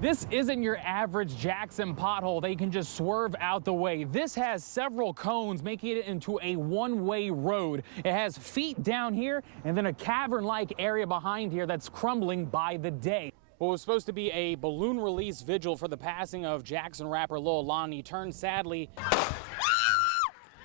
This isn't your average Jackson pothole that you can just swerve out the way. This has several cones, making it into a one-way road. It has feet down here and then a cavern-like area behind here that's crumbling by the day. What was supposed to be a balloon release vigil for the passing of Jackson rapper Lil Lonnie turned sadly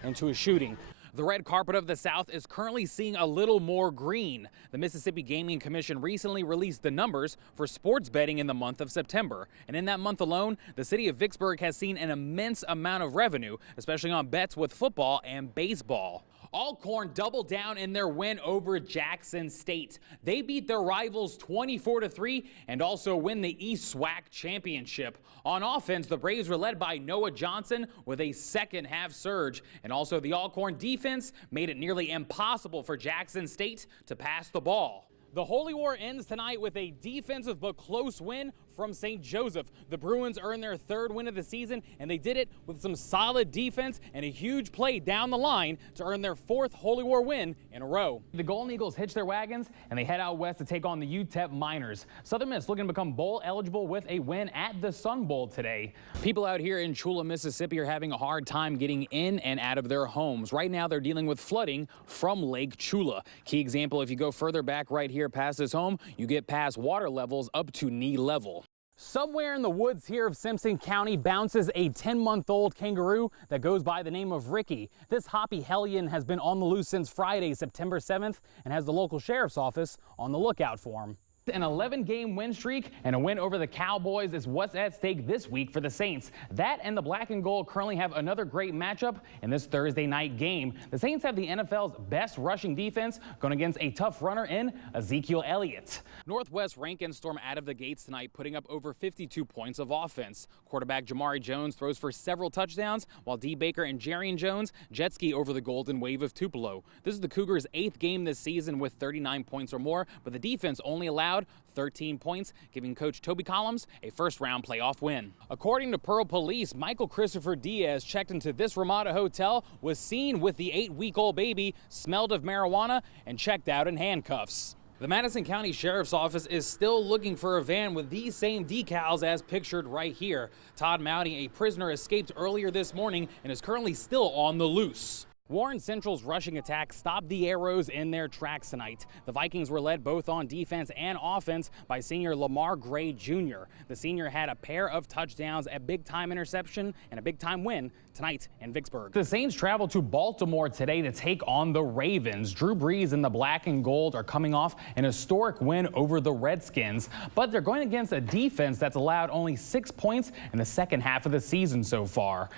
into a shooting. The red carpet of the South is currently seeing a little more green. The Mississippi Gaming Commission recently released the numbers for sports betting in the month of September. And in that month alone, the city of Vicksburg has seen an immense amount of revenue, especially on bets with football and baseball. Alcorn doubled down in their win over Jackson State. They beat their rivals 24-3 and also win the East SWAC championship. On offense, the Braves were led by Noah Johnson with a second half surge. And also the Alcorn defense made it nearly impossible for Jackson State to pass the ball. The Holy War ends tonight with a defensive but close win from St. Joseph. The Bruins earned their third win of the season, and they did it with some solid defense and a huge play down the line to earn their fourth Holy War win in a row. The Golden Eagles hitch their wagons, and they head out west to take on the UTEP Miners. Southern Miss looking to become bowl eligible with a win at the Sun Bowl today. People out here in Chula, Mississippi are having a hard time getting in and out of their homes. Right now, they're dealing with flooding from Lake Chula. Key example, if you go further back right here past this home, you get past water levels up to knee level. Somewhere in the woods here of Simpson County bounces a 10-month-old kangaroo that goes by the name of Ricky. This hoppy hellion has been on the loose since Friday, September 7th, and has the local sheriff's office on the lookout for him. An 11-game win streak and a win over the Cowboys is what's at stake this week for the Saints. That and the Black and Gold currently have another great matchup in this Thursday night game. The Saints have the NFL's best rushing defense going against a tough runner in Ezekiel Elliott. Northwest Rankin storm out of the gates tonight, putting up over 52 points of offense. Quarterback Jamari Jones throws for several touchdowns, while D. Baker and Jarian Jones jet ski over the Golden Wave of Tupelo. This is the Cougars' 8th game this season with 39 points or more, but the defense only allowed 13 points, giving coach Toby Collins a first-round playoff win. According to Pearl Police, Michael Christopher Diaz checked into this Ramada hotel, was seen with the 8-week-old baby, smelled of marijuana, and checked out in handcuffs. The Madison County Sheriff's Office is still looking for a van with these same decals as pictured right here. Todd Mowdy, a prisoner, escaped earlier this morning and is currently still on the loose. Warren Central's rushing attack stopped the Arrows in their tracks tonight. The Vikings were led both on defense and offense by senior Lamar Gray Jr. The senior had a pair of touchdowns, a big-time interception, and a big-time win tonight in Vicksburg. The Saints travel to Baltimore today to take on the Ravens. Drew Brees and the Black and Gold are coming off an historic win over the Redskins, but they're going against a defense that's allowed only 6 points in the second half of the season so far.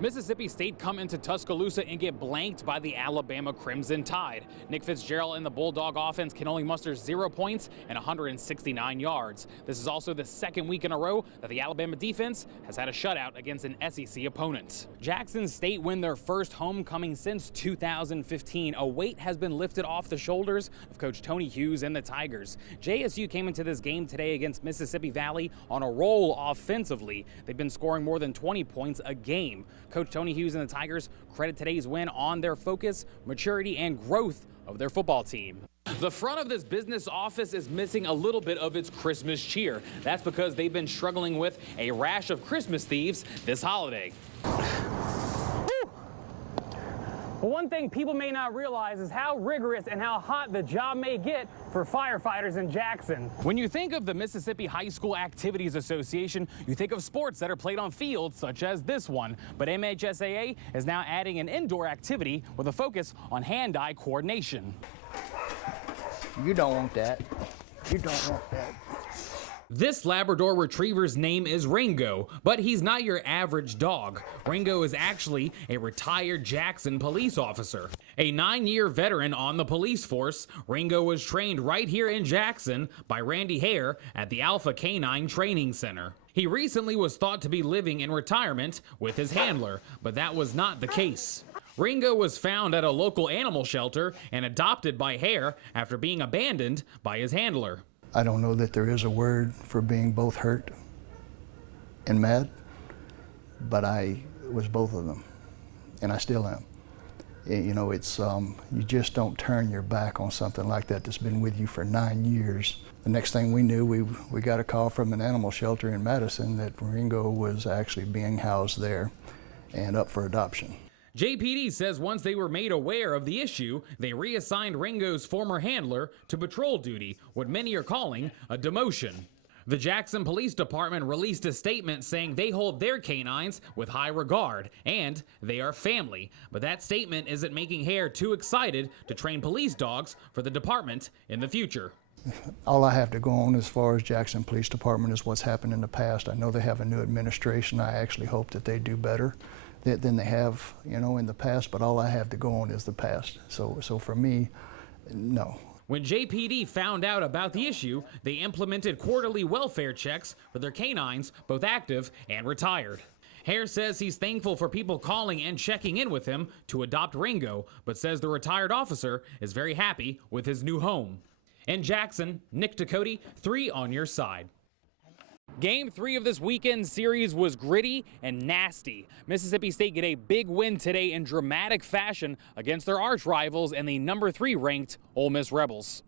Mississippi State come into Tuscaloosa and get blanked by the Alabama Crimson Tide. Nick Fitzgerald and the Bulldog offense can only muster 0 points and 169 yards. This is also the second week in a row that the Alabama defense has had a shutout against an SEC opponent. Jackson State win their first homecoming since 2015. A weight has been lifted off the shoulders of Coach Tony Hughes and the Tigers. JSU came into this game today against Mississippi Valley on a roll offensively. They've been scoring more than 20 points a game. Coach Tony Hughes and the Tigers credit today's win on their focus, maturity, and growth of their football team. The front of this business office is missing a little bit of its Christmas cheer. That's because they've been struggling with a rash of Christmas thieves this holiday. But one thing people may not realize is how rigorous and how hot the job may get for firefighters in Jackson. When you think of the Mississippi High School Activities Association, you think of sports that are played on fields such as this one. But MHSAA is now adding an indoor activity with a focus on hand-eye coordination. You don't want that. You don't want that. This Labrador Retriever's name is Ringo, but he's not your average dog. Ringo is actually a retired Jackson police officer. A 9-year veteran on the police force, Ringo was trained right here in Jackson by Randy Hare at the Alpha Canine Training Center. He recently was thought to be living in retirement with his handler, but that was not the case. Ringo was found at a local animal shelter and adopted by Hare after being abandoned by his handler. I don't know that there is a word for being both hurt and mad, but I was both of them, and I still am. You know, it's you just don't turn your back on something like that that's been with you for 9 years. The next thing we knew, we got a call from an animal shelter in Madison that Ringo was actually being housed there and up for adoption. JPD says once they were made aware of the issue, they reassigned Ringo's former handler to patrol duty, what many are calling a demotion. The Jackson Police Department released a statement saying they hold their canines with high regard and they are family. But that statement isn't making Hare too excited to train police dogs for the department in the future. All I have to go on as far as Jackson Police Department is what's happened in the past. I know they have a new administration. I actually hope that they do better than they have, you know, in the past, but all I have to go on is the past. So for me, no. When JPD found out about the issue, they implemented quarterly welfare checks for their canines, both active and retired. Hare says he's thankful for people calling and checking in with him to adopt Ringo, but says the retired officer is very happy with his new home. In Jackson, Nick Ducote, 3 on your side. Game 3 of this weekend series was gritty and nasty. Mississippi State get a big win today in dramatic fashion against their arch rivals and the number 3 ranked Ole Miss Rebels.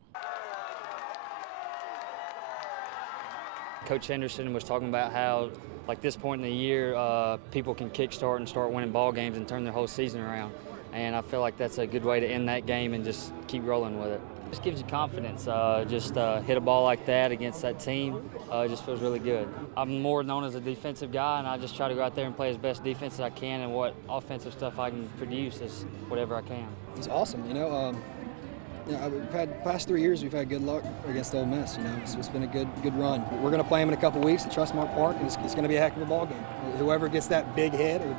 Coach Henderson was talking about how, like this point in the year, people can kickstart and start winning ball games and turn their whole season around. And I feel like that's a good way to end that game and just keep rolling with it. Just gives you confidence. Hit a ball like that against that team. Just feels really good. I'm more known as a defensive guy, and I just try to go out there and play as best defense as I can, and what offensive stuff I can produce is whatever I can. It's awesome, you know. We've had past 3 years. We've had good luck against Ole Miss. You know, it's been a good run. We're going to play them in a couple weeks at Trustmark Park, and it's going to be a heck of a ball game. Whoever gets that big hit or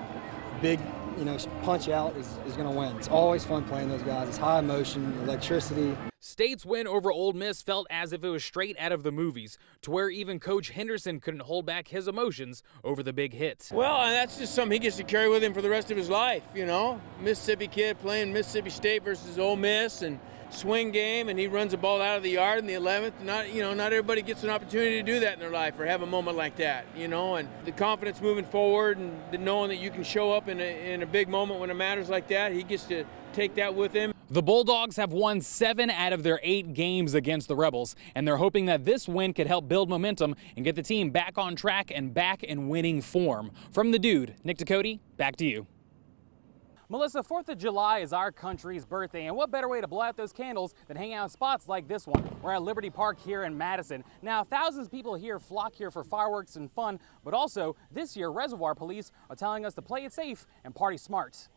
big, you know, punch out is going to win. It's always fun playing those guys. It's high emotion, electricity. State's win over Ole Miss felt as if it was straight out of the movies, to where even Coach Henderson couldn't hold back his emotions over the big hit. Well, and that's just something he gets to carry with him for the rest of his life, you know. Mississippi kid playing Mississippi State versus Ole Miss, and swing game, and he runs the ball out of the yard in the 11th. Not everybody gets an opportunity to do that in their life or have a moment like that, you know. And the confidence moving forward and knowing that you can show up in a big moment when it matters like that, he gets to take that with him. The Bulldogs have won 7 out of their 8 games against the Rebels, and they're hoping that this win could help build momentum and get the team back on track and back in winning form. From the Dude, Nick Ducote, back to you. Melissa, 4th of July is our country's birthday, and what better way to blow out those candles than hang out in spots like this one. We're at Liberty Park here in Madison. Now, thousands of people here flock here for fireworks and fun, but also this year Reservoir Police are telling us to play it safe and party smart.